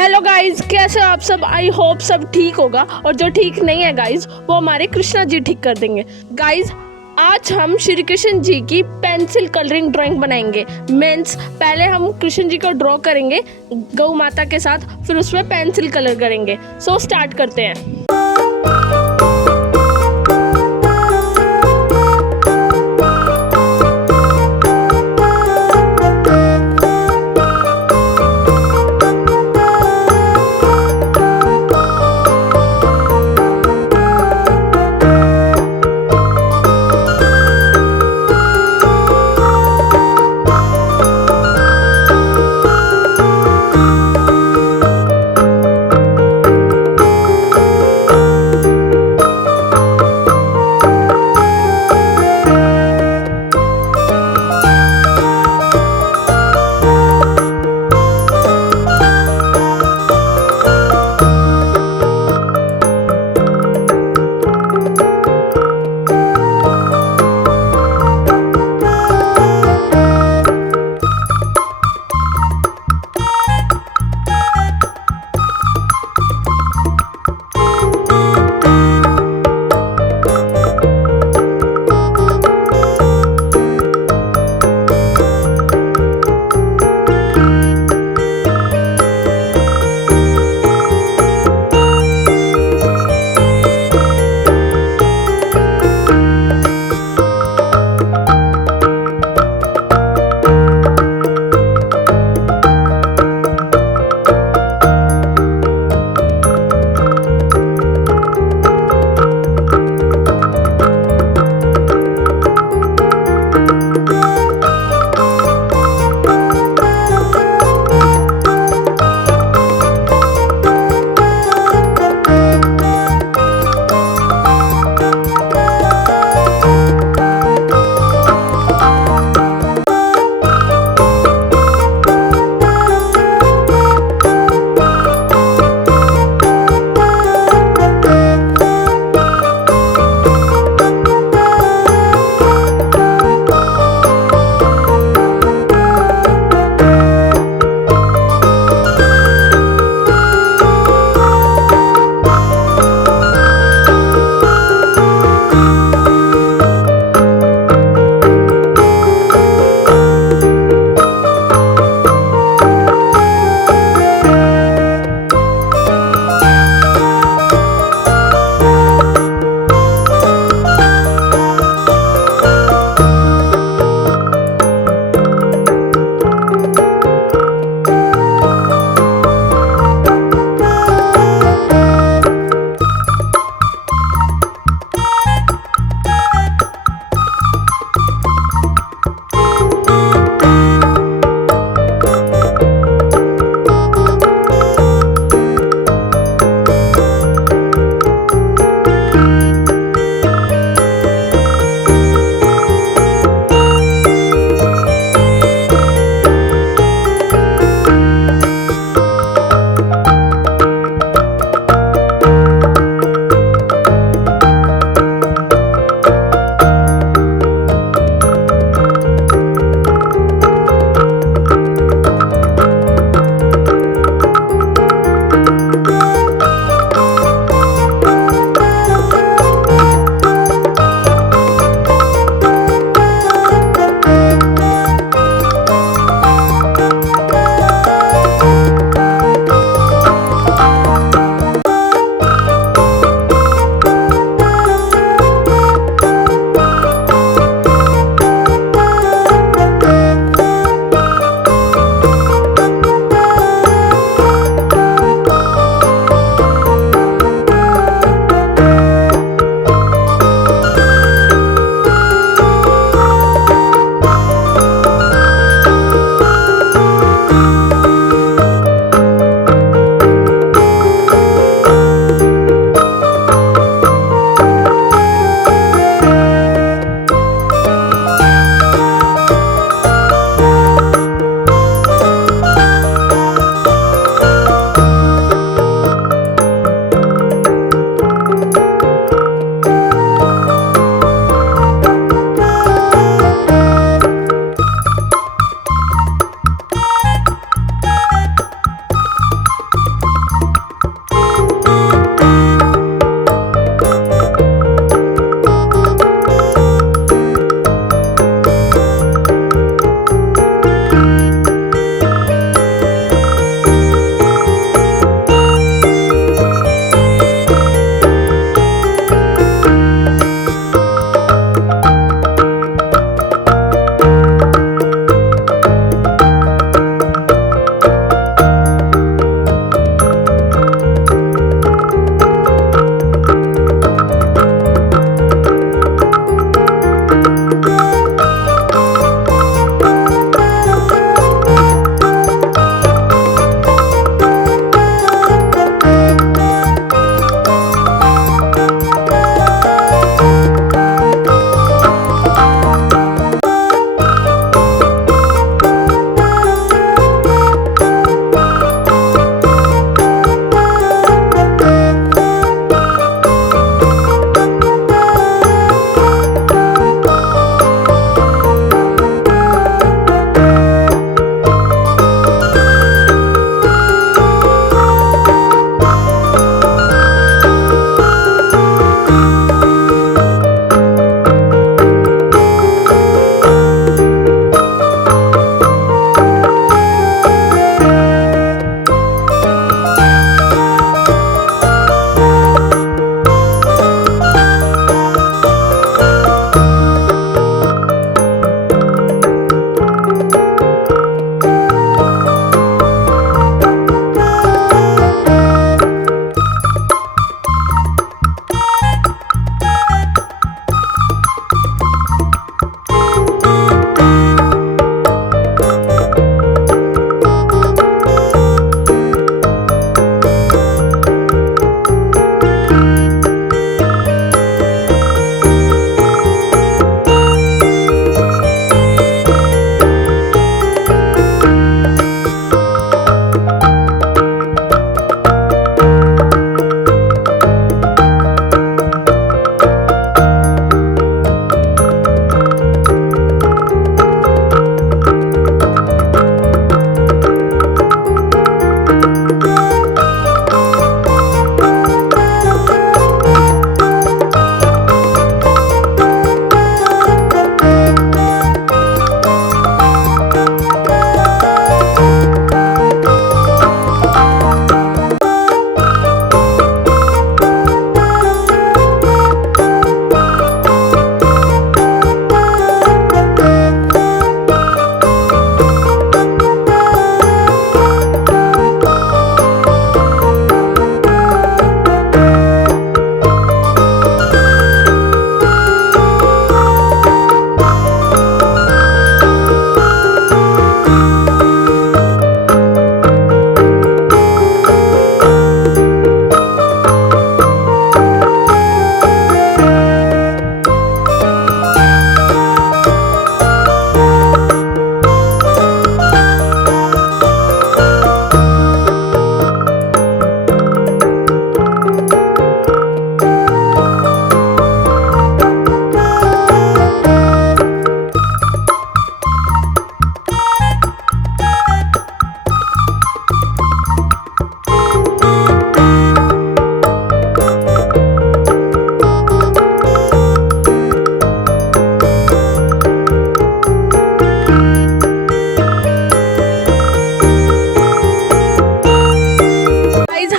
Hello guys, कैसे हो आप सब। आई होप सब ठीक होगा, और जो ठीक नहीं है गाइज वो हमारे कृष्णा जी ठीक कर देंगे। गाइज आज हम श्री कृष्ण जी की पेंसिल कलरिंग ड्राइंग बनाएंगे। मीन्स पहले हम कृष्ण जी को ड्रॉ करेंगे गौ माता के साथ, फिर उसमें पेंसिल कलर करेंगे। सो स्टार्ट करते हैं।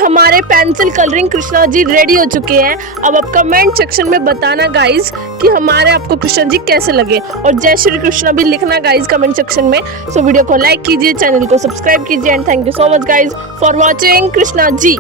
हमारे पेंसिल कलरिंग कृष्णा जी रेडी हो चुके हैं। अब आप कमेंट सेक्शन में बताना गाइज कि हमारे आपको कृष्णा जी कैसे लगे, और जय श्री कृष्णा भी लिखना गाइज कमेंट सेक्शन में। सो वीडियो को लाइक कीजिए, चैनल को सब्सक्राइब कीजिए, and thank you so much guys for watching Krishna ji.